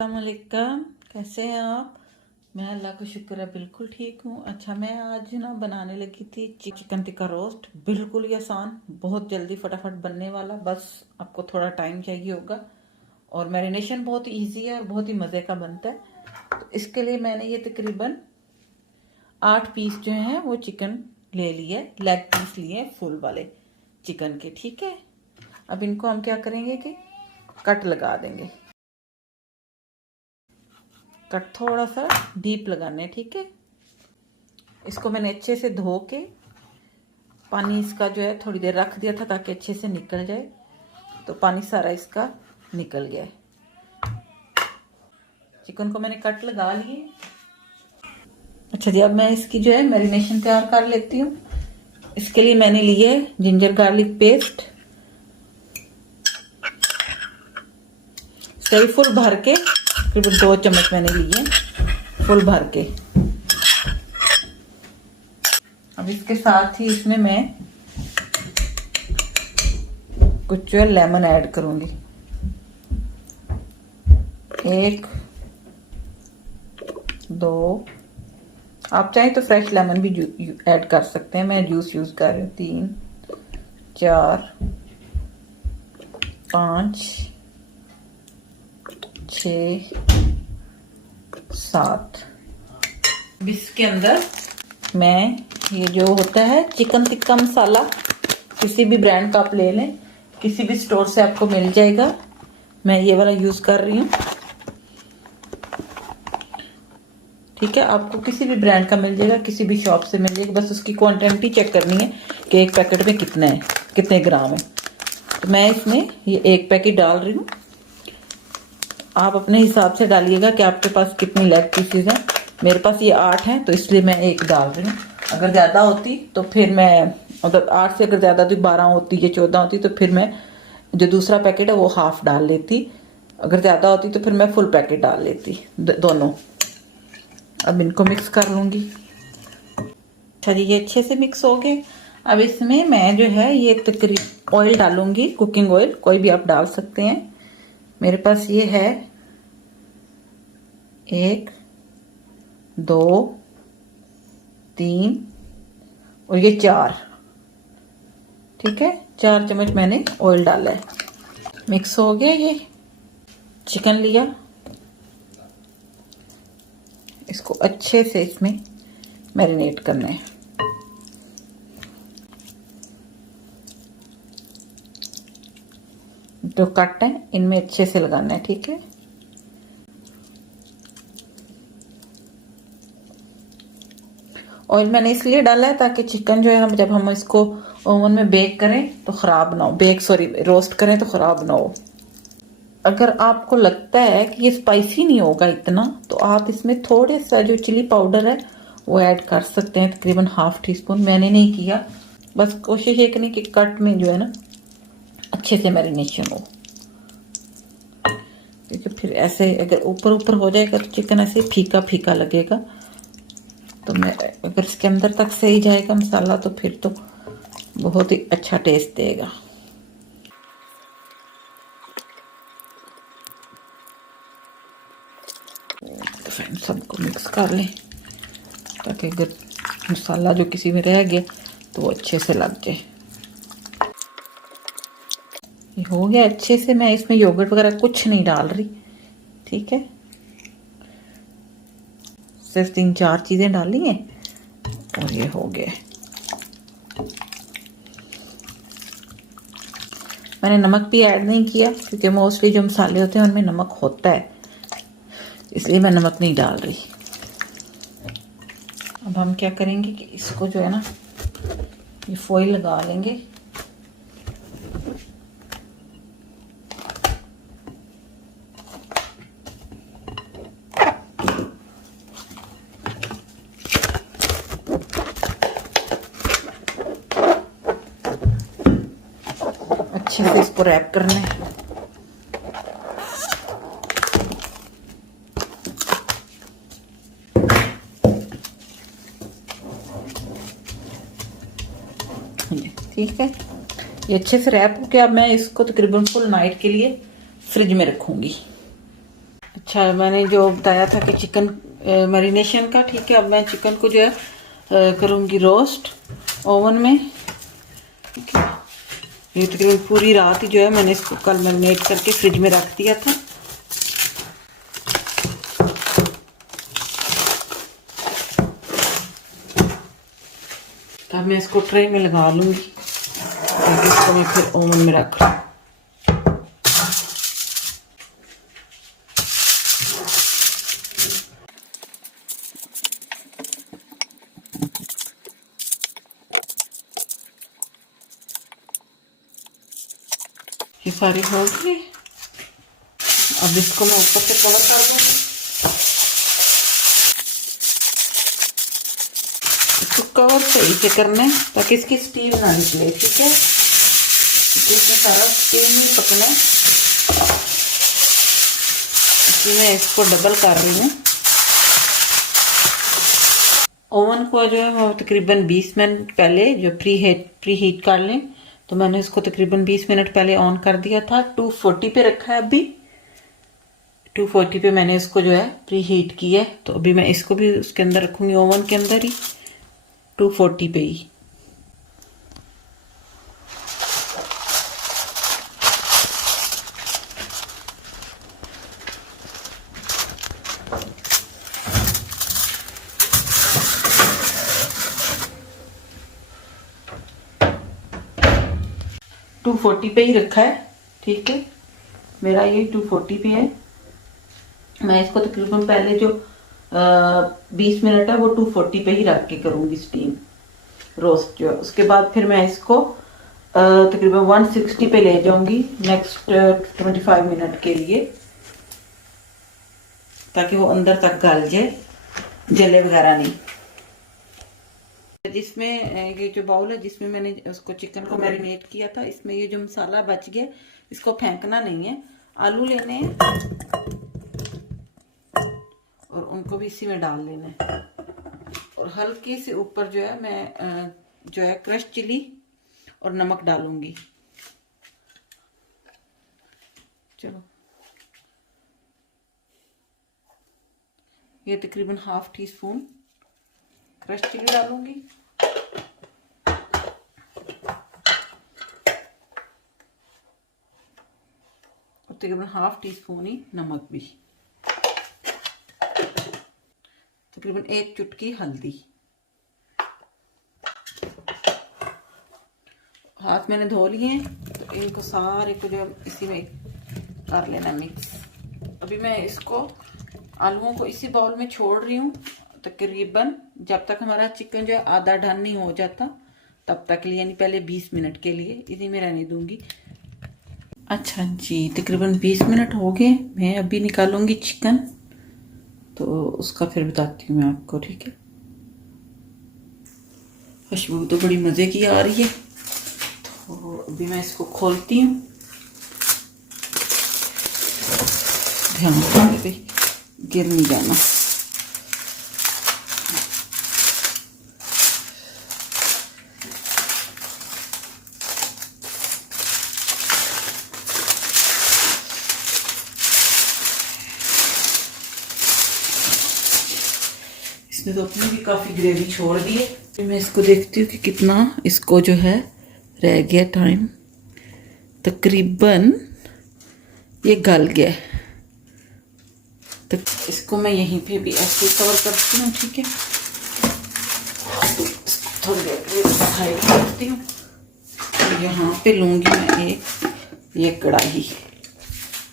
अस्सलामुअलैकुम, कैसे हैं आप। मैं अल्लाह का शुक्र है बिल्कुल ठीक हूँ। अच्छा, मैं आज ना बनाने लगी थी चिकन टिक्का रोस्ट। बिल्कुल ही आसान, बहुत जल्दी फटाफट बनने वाला। बस आपको थोड़ा टाइम चाहिए होगा और मैरिनेशन बहुत इजी है और बहुत ही मज़े का बनता है। तो इसके लिए मैंने ये तकरीबन 8 पीस जो हैं वो चिकन ले लिए, लेग पीस लिए फुल वाले चिकन के। ठीक है, अब इनको हम क्या करेंगे कि कट लगा देंगे। कट थोड़ा सा डीप लगाने, ठीक है। इसको मैंने अच्छे से धो के पानी इसका जो है थोड़ी देर रख दिया था ताकि अच्छे से निकल जाए। तो पानी सारा इसका निकल गया है। चिकन को मैंने कट लगा लिए। अच्छा जी, अब मैं इसकी जो है मैरिनेशन तैयार कर लेती हूँ। इसके लिए मैंने लिए जिंजर गार्लिक पेस्ट, सही फुल भर के, करीबन 2 चम्मच मैंने लिए फुल भर के। अब इसके साथ ही इसमें मैं कुछ जो है लेमन ऐड करूंगी। 1 2, आप चाहें तो फ्रेश लेमन भी ऐड कर सकते हैं, मैं जूस यूज कर रही हूँ। 3 4 5 6 7। इसके अंदर मैं ये जो होता है चिकन टिक्का मसाला, किसी भी ब्रांड का आप ले लें, किसी भी स्टोर से आपको मिल जाएगा। मैं ये वाला यूज कर रही हूँ। ठीक है, आपको किसी भी ब्रांड का मिल जाएगा, किसी भी शॉप से मिल जाएगा। बस उसकी क्वांटिटी चेक करनी है कि एक पैकेट में कितना है, कितने ग्राम है। तो मैं इसमें ये 1 पैकेट डाल रही हूँ। आप अपने हिसाब से डालिएगा कि आपके पास कितनी लेग पीसेज हैं। मेरे पास ये 8 हैं तो इसलिए मैं 1 डाल रही हूँ। अगर ज़्यादा होती तो फिर मैं, अगर 8 से अगर ज़्यादा होती, 12 होती या 14 होती, तो फिर मैं जो दूसरा पैकेट है वो हाफ डाल लेती। अगर ज़्यादा होती तो फिर मैं फुल पैकेट डाल लेती, दोनों। अब इनको मिक्स कर लूँगी। अच्छा जी, ये अच्छे से मिक्स हो गए। अब इसमें मैं जो है ये तकरीबन ऑयल डालूंगी, कुकिंग ऑयल, कोई भी आप डाल सकते हैं। मेरे पास ये है 1 2 3 और ये 4। ठीक है, 4 चम्मच मैंने ऑयल डाला है। मिक्स हो गया। ये चिकन लिया, इसको अच्छे से इसमें मैरिनेट करना है। जो कट है इनमें अच्छे से लगाना है। ठीक है, ऑयल मैंने इसलिए डाला है ताकि चिकन जो है हम जब हम इसको ओवन में बेक करें तो खराब ना हो, रोस्ट करें तो खराब ना हो। अगर आपको लगता है कि ये स्पाइसी नहीं होगा इतना, तो आप इसमें थोड़े सा जो चिली पाउडर है वो ऐड कर सकते हैं, तकरीबन ½ टीस्पून। मैंने नहीं किया, बस कोशिश ये करनी कि कट में जो है ना अच्छे से मैरिनेशन हो। क्योंकि फिर ऐसे अगर ऊपर ऊपर हो जाएगा तो चिकन ऐसे फीका फीका लगेगा। तो मैं अगर इसके अंदर तक सही जाएगा मसाला तो फिर तो बहुत ही अच्छा टेस्ट देगा। तो फिर सबको मिक्स कर लें ताकि अगर मसाला जो किसी में रह गया तो वो अच्छे से लग जाए। ये हो गया अच्छे से। मैं इसमें योगर्ट वगैरह कुछ नहीं डाल रही। ठीक है, सिर्फ 3-4 चीजें डाली हैं और ये हो गया। मैंने नमक भी ऐड नहीं किया क्योंकि मोस्टली जो मसाले होते हैं उनमें नमक होता है, इसलिए मैं नमक नहीं डाल रही। अब हम क्या करेंगे कि इसको जो है ना ये फॉइल लगा लेंगे। अच्छे से इसको रैप करना है। ठीक है, ये अच्छे से रैप हो गया। अब मैं इसको तकरीबन फुल नाइट के लिए फ्रिज में रखूंगी। अच्छा, मैंने जो बताया था कि चिकन मैरिनेशन का, ठीक है। अब मैं चिकन को जो है करूँगी रोस्ट ओवन में, ठीक है। ये तकरीबन पूरी रात ही जो है मैंने इसको कल मैरिनेट करके फ्रिज में रख दिया था। तब मैं इसको ट्रे में लगा लूँगी ताकि इसको मैं फिर ओवन में रख लूँ। ये सारे हो गए। अब इसको मैं ऊपर से कवर कर दूँगी। इसको कवर सही से करना है ताकि इसकी स्टीम ना निकले, ठीक है। इसमें सारा स्टीम नहीं पकना है, इसलिए मैं इसको डबल कर रही हूँ। ओवन को जो है वो तकरीबन 20 मिनट पहले जो प्री हीट कर लें। तो मैंने इसको तकरीबन 20 मिनट पहले ऑन कर दिया था। 240 पे रखा है अभी। 240 पे मैंने इसको जो है प्री हीट किया है। तो अभी मैं इसको भी उसके अंदर रखूंगी, ओवन के अंदर ही 240 पे ही। टू 240 पे ही रखा है, ठीक है। मेरा ये 240 पे है। मैं इसको तकरीबन पहले जो 20 मिनट है वो 240 पे ही रख के करूंगी स्टीम रोस्ट जो है। उसके बाद फिर मैं इसको तकरीबन 160 पे ले जाऊंगी नेक्स्ट 25 मिनट के लिए, ताकि वो अंदर तक गल जाए, जले वगैरह नहीं। जिसमें ये जो बाउल है जिसमें मैंने उसको चिकन को मैरिनेट किया था, इसमें ये जो मसाला बच गया इसको फेंकना नहीं है। आलू लेने हैं और उनको भी इसी में डाल लेना है। और हल्की से ऊपर जो है मैं जो है क्रश चिली और नमक डालूंगी। चलो, ये तकरीबन ½ टीस्पून क्रश चिली डालूंगी। और तकरीबन ½ टीस्पून ही नमक भी। तकरीबन 1 चुटकी हल्दी। हाथ मैंने धो लिए हैं, तो इनको सारे को जो इसी में कर लेना मिक्स। अभी मैं इसको आलूओं को इसी बाउल में छोड़ रही हूँ तकरीबन जब तक हमारा चिकन जो है आधा डन नहीं हो जाता तब तक के लिए, यानी पहले 20 मिनट के लिए इसी में रहने दूंगी। अच्छा जी, तकरीबन 20 मिनट हो गए। मैं अभी निकालूंगी चिकन, तो उसका फिर बताती हूँ मैं आपको, ठीक है। खुशबू तो बड़ी मज़े की आ रही है। तो अभी मैं इसको खोलती हूँ। ध्यान से गिर नहीं जाना। इसने तो अपनी भी काफ़ी ग्रेवी छोड़ दी है। मैं इसको देखती हूँ कि कितना इसको जो है रह गया टाइम। तकरीबन ये गल गया, तो इसको मैं यहीं पे भी ऐसे कवर करती हूँ, ठीक है। थोड़ी देर साइड करती हूँ। तो यहाँ पे लूँगी मैं ये कढ़ाई।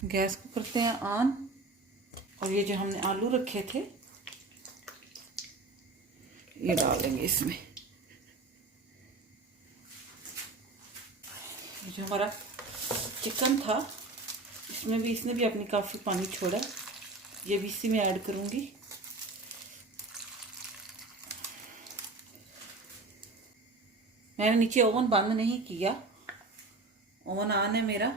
गैस को करते हैं ऑन। और ये जो हमने आलू रखे थे ये डाल देंगे इसमें। जो हमारा चिकन था इसमें भी, इसने भी अपनी काफ़ी पानी छोड़ा, ये भी इसी में ऐड करूँगी। मैंने नीचे ओवन बंद नहीं किया, ओवन ऑन है मेरा।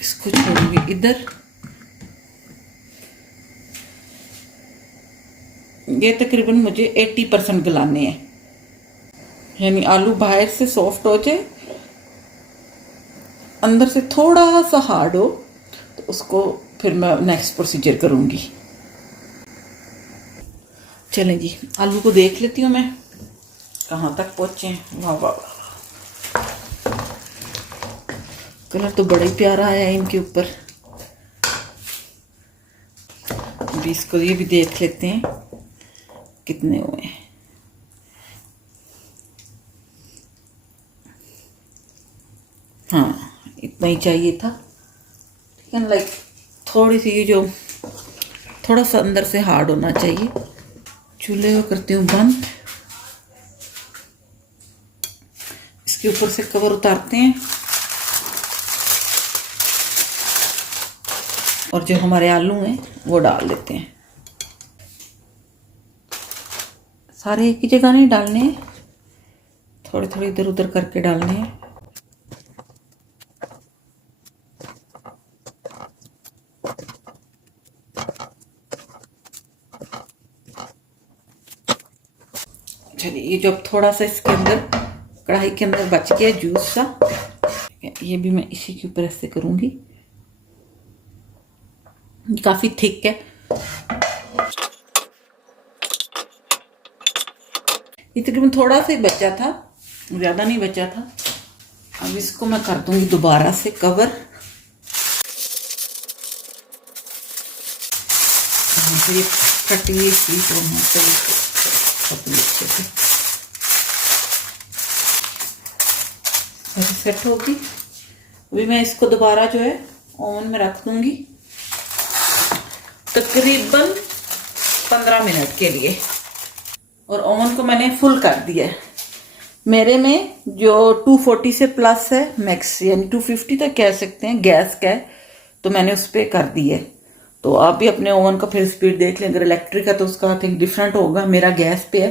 इसको छोड़ूंगी इधर। ये तकरीबन मुझे 80% गलाने हैं, यानी आलू बाहर से सॉफ्ट हो जाए, अंदर से थोड़ा सा हार्ड हो, तो उसको फिर मैं नेक्स्ट प्रोसीजर करूँगी। चलें जी, आलू को देख लेती हूँ मैं कहाँ तक पहुँचे हैं। वाह वाह वाह, कलर तो बड़ा ही प्यारा आया है इनके ऊपर। अभी इसको ये भी देख लेते हैं कितने हुए हैं। हाँ, इतना ही चाहिए था। ठीक है, लाइक थोड़ी सी जो थोड़ा सा अंदर से हार्ड होना चाहिए। चूल्हे को करती हूँ बंद, इसके ऊपर से कवर उतारते हैं और जो हमारे आलू हैं वो डाल देते हैं। सारे एक ही जगह नहीं डालने हैं, थोड़े थोड़े इधर उधर करके डालने हैं। चलिए, ये जो थोड़ा सा इसके अंदर कढ़ाई के अंदर बच गया जूस सा, ये भी मैं इसी के ऊपर ऐसे करूंगी। काफी थिक है, ये तकरीबन थोड़ा सा ही बचा था, ज्यादा नहीं बचा था। अब इसको मैं कर दूंगी दोबारा से कवर। फिर ये कटी हुई स्वीट होना चाहिए अच्छे से, ऐसे सेट होगी। अभी मैं इसको दोबारा जो है ओवन में रख दूंगी तकरीबन 15 मिनट के लिए, और ओवन को मैंने फुल कर दिया है। मेरे में जो 240 से प्लस है मैक्स, यानी 250 तक कह सकते हैं, गैस का है, तो मैंने उस पर कर दी है। तो आप भी अपने ओवन का फिर स्पीड देख लें, अगर इलेक्ट्रिक है तो उसका आई थिंक डिफरेंट होगा। मेरा गैस पे है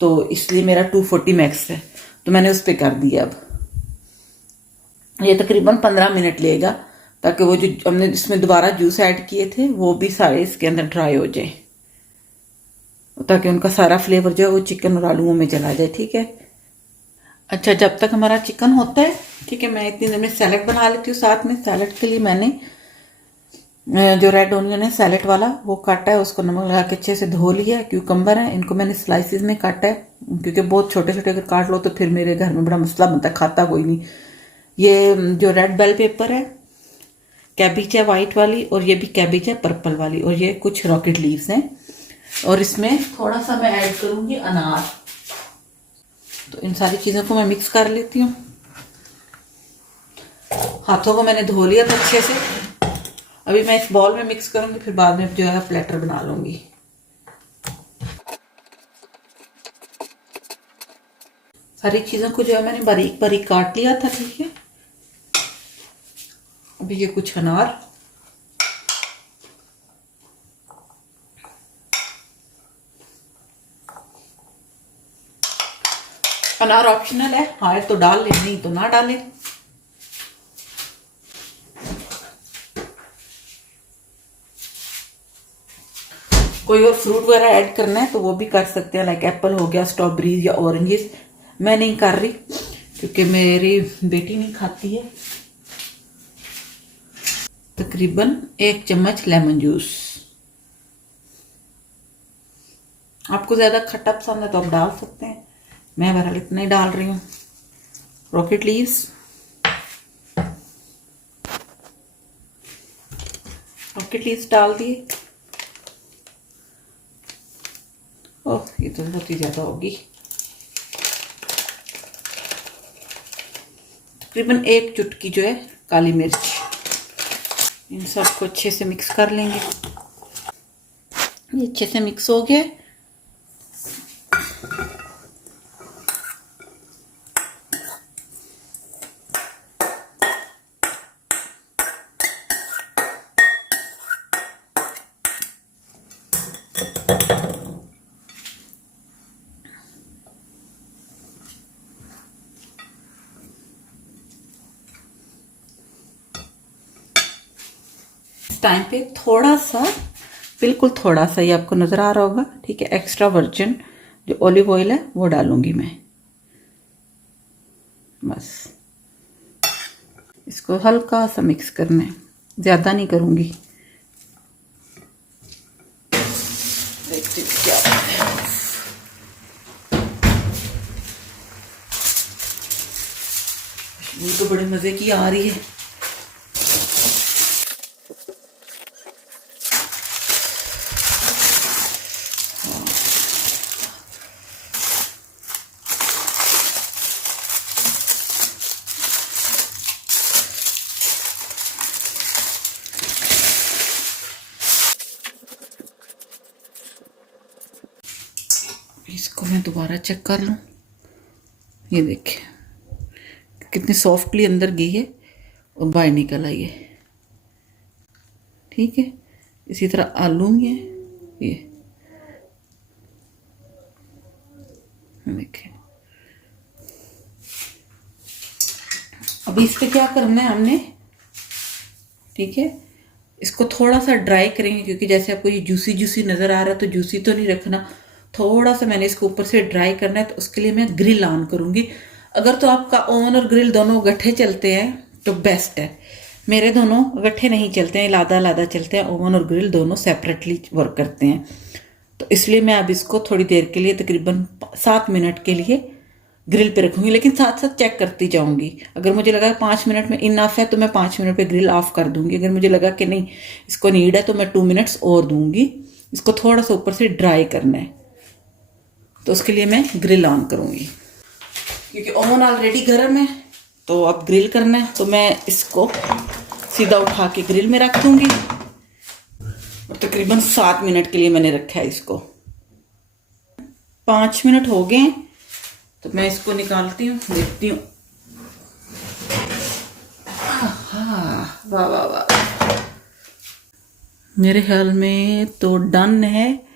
तो इसलिए मेरा 240 मैक्स है, तो मैंने उस पर कर दिया। अब ये तकरीबन 15 मिनट लेगा ताकि वो जो हमने इसमें दोबारा जूस ऐड किए थे वो भी सारे इसके अंदर ड्राई हो जाए, ताकि उनका सारा फ्लेवर जो है वो चिकन और आलूओं में चला जाए। ठीक है, अच्छा, जब तक हमारा चिकन होता है, ठीक है, मैं इतनी देर में सैलड बना लेती हूँ। साथ में सैलड के लिए मैंने जो रेड ऑनियन है सैलेड वाला वो काटा है, उसको नमक लगा के अच्छे से धो लिया है। क्यूकम्बर है, इनको मैंने स्लाइसिस में काटा है, क्योंकि बहुत छोटे छोटे अगर काट लो तो फिर मेरे घर में बड़ा मसला बनता है, खाता कोई नहीं। ये जो रेड बेल पेपर है, कैबिज है वाइट वाली, और ये भी कैबिज है पर्पल वाली, और ये कुछ रॉकेट लीव्स हैं। और इसमें थोड़ा सा मैं ऐड करूंगी अनार। तो इन सारी चीजों को मैं मिक्स कर लेती हूँ। हाथों को मैंने धो लिया था अच्छे से। अभी मैं इस बॉल में मिक्स करूंगी, फिर बाद में जो है प्लेटर बना लूंगी। सारी चीजों को जो है मैंने बारीक बारीक काट लिया था। ठीक है, अभी ये कुछ अनार, अनार ऑप्शनल है, हाँ तो डाल ले, नहीं तो ना डाले। कोई और फ्रूट वगैरह ऐड करना है तो वो भी कर सकते हैं, लाइक एप्पल हो गया, स्ट्रॉबेरीज या ऑरेंजेस। मैं नहीं कर रही क्योंकि मेरी बेटी नहीं खाती है। तकरीबन 1 चम्मच लेमन जूस। आपको ज्यादा खट्टा पसंद है तो आप डाल सकते हैं, मैं बहरहाल इतना ही डाल रही हूँ। रॉकेट लीव्स, रॉकेट लीव्स डाल दिए। ओह, ये तो बहुत ही ज्यादा होगी। तकरीबन 1 चुटकी जो है काली मिर्च। इन सबको अच्छे से मिक्स कर लेंगे। ये अच्छे से मिक्स हो गया। टाइम पे थोड़ा सा, बिल्कुल थोड़ा सा, ये आपको नजर आ रहा होगा, ठीक है, एक्स्ट्रा वर्जिन जो ऑलिव ऑयल है वो डालूंगी मैं। बस इसको हल्का सा मिक्स करना है, ज्यादा नहीं करूंगी देखते हैं क्या है। खुशबू तो बड़े मजे की आ रही है। इसको मैं दोबारा चेक कर लूं। ये देखिए कितनी सॉफ्टली अंदर गई है और बाहर निकल आई है। ठीक है, इसी तरह आलू भी है। ये देखिए, अभी इस पे क्या करना है हमने, ठीक है, इसको थोड़ा सा ड्राई करेंगे क्योंकि जैसे आपको ये जूसी जूसी नजर आ रहा है तो जूसी तो नहीं रखना, थोड़ा सा मैंने इसको ऊपर से ड्राई करना है। तो उसके लिए मैं ग्रिल ऑन करूंगी। अगर तो आपका ओवन और ग्रिल दोनों गट्ठे चलते हैं तो बेस्ट है। मेरे दोनों गट्ठे नहीं चलते हैं, लादा लादा चलते हैं। ओवन और ग्रिल दोनों सेपरेटली वर्क करते हैं। तो इसलिए मैं अब इसको थोड़ी देर के लिए तकरीबन 7 मिनट के लिए ग्रिल पे रखूंगी, लेकिन साथ साथ चेक करती जाऊंगी। अगर मुझे लगा 5 मिनट में इनफ है तो मैं 5 मिनट पे ग्रिल ऑफ कर दूंगी। अगर मुझे लगा कि नहीं इसको नीड है तो मैं 2 मिनट्स और दूंगी। इसको थोड़ा सा ऊपर से ड्राई करना है तो उसके लिए मैं ग्रिल ऑन करूंगी। क्योंकि ओवन ऑलरेडी गर्म है तो अब ग्रिल करना है, तो मैं इसको सीधा उठा के ग्रिल में रख दूंगी। और तकरीबन 7 मिनट के लिए मैंने रखा है इसको। 5 मिनट हो गए तो मैं इसको निकालती हूँ, देखती हूँ। वाह वाह वाह, मेरे ख्याल में तो डन है।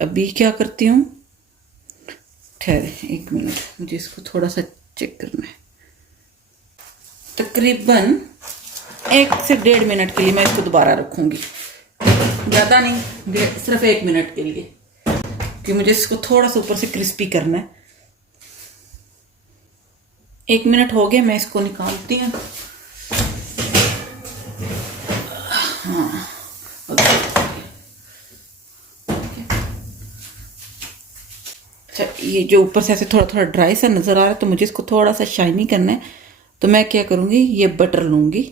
अभी क्या करती हूँ, ठहरे 1 मिनट, मुझे इसको थोड़ा सा चेक करना है। तकरीबन 1 से 1.5 मिनट के लिए मैं इसको दोबारा रखूंगी, ज़्यादा नहीं, सिर्फ 1 मिनट के लिए, कि मुझे इसको थोड़ा सा ऊपर से क्रिस्पी करना है। 1 मिनट हो गया, मैं इसको निकालती हूँ। हाँ, अच्छा, ये जो ऊपर से ऐसे थोड़ा थोड़ा ड्राई सा नज़र आ रहा है तो मुझे इसको थोड़ा सा शाइनी करना है। तो मैं क्या करूँगी, ये बटर लूँगी,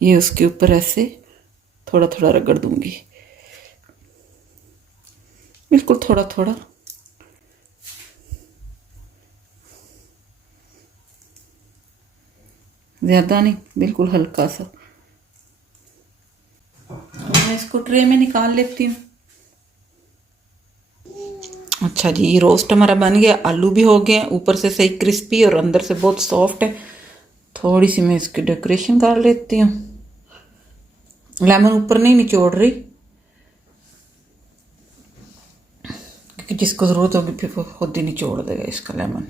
ये उसके ऊपर ऐसे थोड़ा थोड़ा रगड़ दूँगी, बिल्कुल थोड़ा थोड़ा। ज़्यादा नहीं, बिल्कुल हल्का सा। मैं इसको ट्रे में निकाल लेती हूँ। अच्छा जी, ये रोस्ट हमारा बन गया। आलू भी हो गए, ऊपर से सही क्रिस्पी और अंदर से बहुत सॉफ्ट है। थोड़ी सी मैं इसकी डेकोरेशन कर लेती हूँ। लेमन ऊपर नहीं निचोड़ रही क्योंकि जिसको ज़रूरत होगी फिर वो खुद ही निचोड़ देगा इसका लेमन।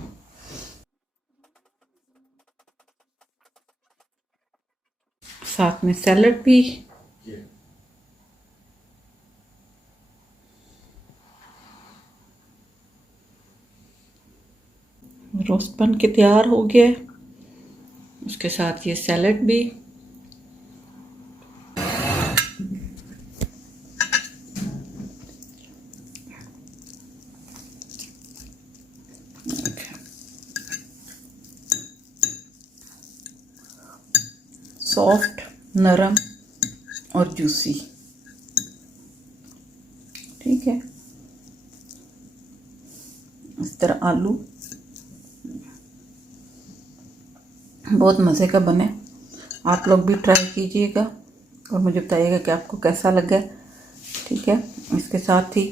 साथ में सैलड भी। रोस्ट बन के तैयार हो गया है, उसके साथ ये सैलड भी। सॉफ्ट, नरम और जूसी, ठीक है। इस तरह आलू बहुत मज़े का बने। आप लोग भी ट्राई कीजिएगा और मुझे बताइएगा कि आपको कैसा लगा, ठीक है। इसके साथ ही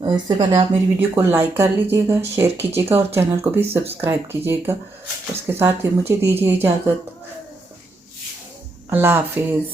इससे पहले आप मेरी वीडियो को लाइक कर लीजिएगा, शेयर कीजिएगा और चैनल को भी सब्सक्राइब कीजिएगा। उसके साथ ही मुझे दीजिए इजाज़त। अल्लाह हाफिज़।